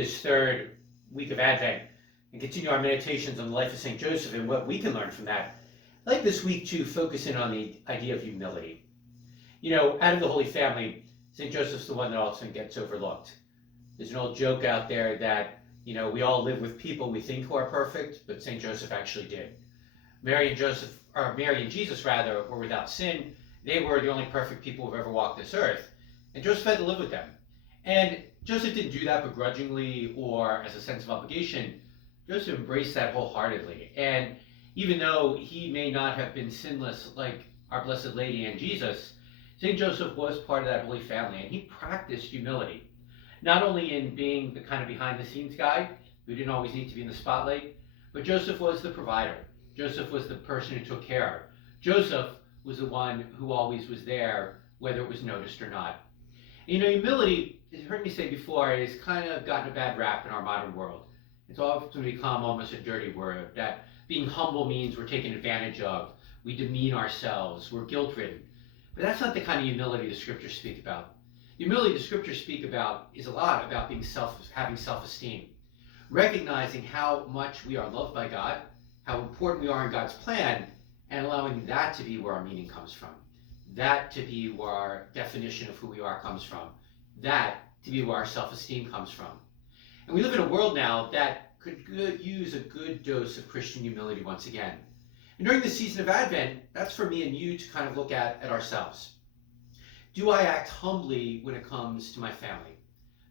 this third week of Advent and continue our meditations on the life of St. Joseph and what we can learn from that, I'd like this week to focus in on the idea of humility. You know, out of the Holy Family, St. Joseph's the one that often gets overlooked. There's an old joke out there that, you know, we all live with people we think who are perfect, but St. Joseph actually did. Mary and Jesus rather, were without sin. They were the only perfect people who've ever walked this earth. And Joseph had to live with them. And Joseph didn't do that begrudgingly or as a sense of obligation. Joseph embraced that wholeheartedly. And even though he may not have been sinless like our Blessed Lady and Jesus, St. Joseph was part of that Holy Family, and he practiced humility. Not only in being the kind of behind-the-scenes guy who didn't always need to be in the spotlight, but Joseph was the provider. Joseph was the person who took care. Joseph was the one who always was there, whether it was noticed or not. And, you know, humility, as you heard me say before, has kind of gotten a bad rap in our modern world. It's often become almost a dirty word, that being humble means we're taken advantage of, we demean ourselves, we're guilt-ridden. But that's not the kind of humility the scriptures speak about. The humility the scriptures speak about is a lot about having self-esteem, recognizing how much we are loved by God, how important we are in God's plan, and allowing that to be where our meaning comes from, that to be where our definition of who we are comes from, that to be where our self-esteem comes from. And we live in a world now that could use a good dose of Christian humility once again. And during the season of Advent, that's for me and you to kind of look at ourselves. Do I act humbly when it comes to my family?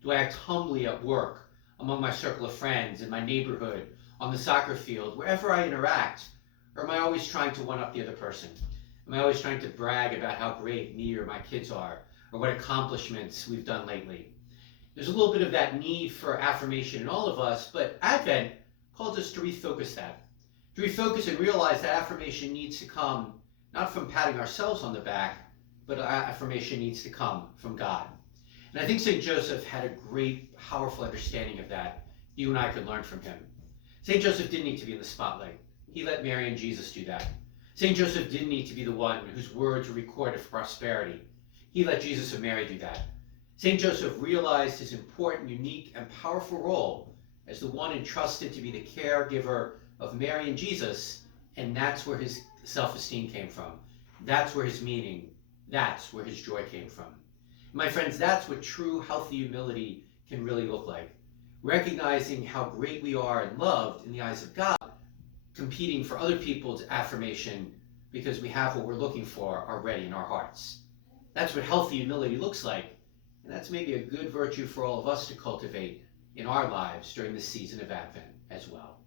Do I act humbly at work, among my circle of friends, in my neighborhood, on the soccer field, wherever I interact? Or am I always trying to one-up the other person? Am I always trying to brag about how great me or my kids are, or what accomplishments we've done lately? There's a little bit of that need for affirmation in all of us, but Advent calls us to refocus that. To refocus and realize that affirmation needs to come not from patting ourselves on the back, but affirmation needs to come from God. And I think St. Joseph had a great, powerful understanding of that. You and I could learn from him. St. Joseph didn't need to be in the spotlight. He let Mary and Jesus do that. St. Joseph didn't need to be the one whose words were recorded for prosperity. He let Jesus and Mary do that. St. Joseph realized his important, unique, and powerful role as the one entrusted to be the caregiver of Mary and Jesus, and that's where his self-esteem came from. That's where his meaning, that's where his joy came from. My friends, that's what true healthy humility can really look like. Recognizing how great we are and loved in the eyes of God, competing for other people's affirmation because we have what we're looking for already in our hearts. That's what healthy humility looks like, and that's maybe a good virtue for all of us to cultivate in our lives during the season of Advent as well.